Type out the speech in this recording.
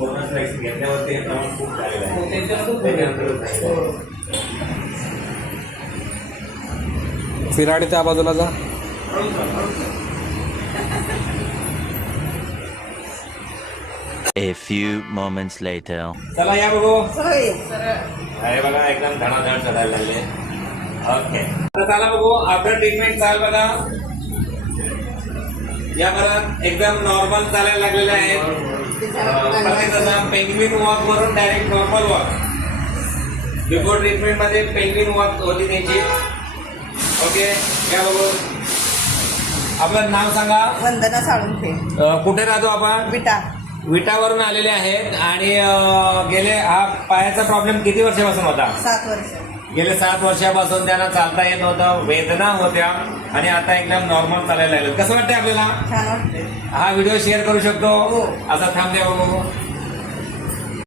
पूर्ण फ्लेक्स घेतल्यावरती हे प्रमाण खूप झालेलं आहे. त्याच्यानंतर फिराडी त्या बाजूला जा. A few moments later. चला या बघू. अरे बघा एकदम धडाधड चढायला लागले. ओके तर चला बघू आफ्टर ट्रीटमेंट चाल बघा या परत एकदम नॉर्मल चालायला लागलेले आहेत. प्रत्येक पेंग्विन वॉक वरून direct normal walk. Before treatment मध्ये पेंग्विन वॉक होती त्यांची. ओके या बघू आपलं नाव सांगा. वंदना साळुंखे. कुठे राहतो आपण. विटा. विटावरून आलेले आहेत आणि गेले हा पायाचा प्रॉब्लेम किती वर्षापासून होता. 7 वर्ष. गेले 7 वर्षापासून त्यांना चालता येत नव्हतं. वेदना होत्या आणि आता एकदम नॉर्मल चालायला लागलं. कसं वाटतंय आपल्याला. छान वाटते. हा व्हिडिओ शेअर करू शकतो. असा थांब द्या बघू.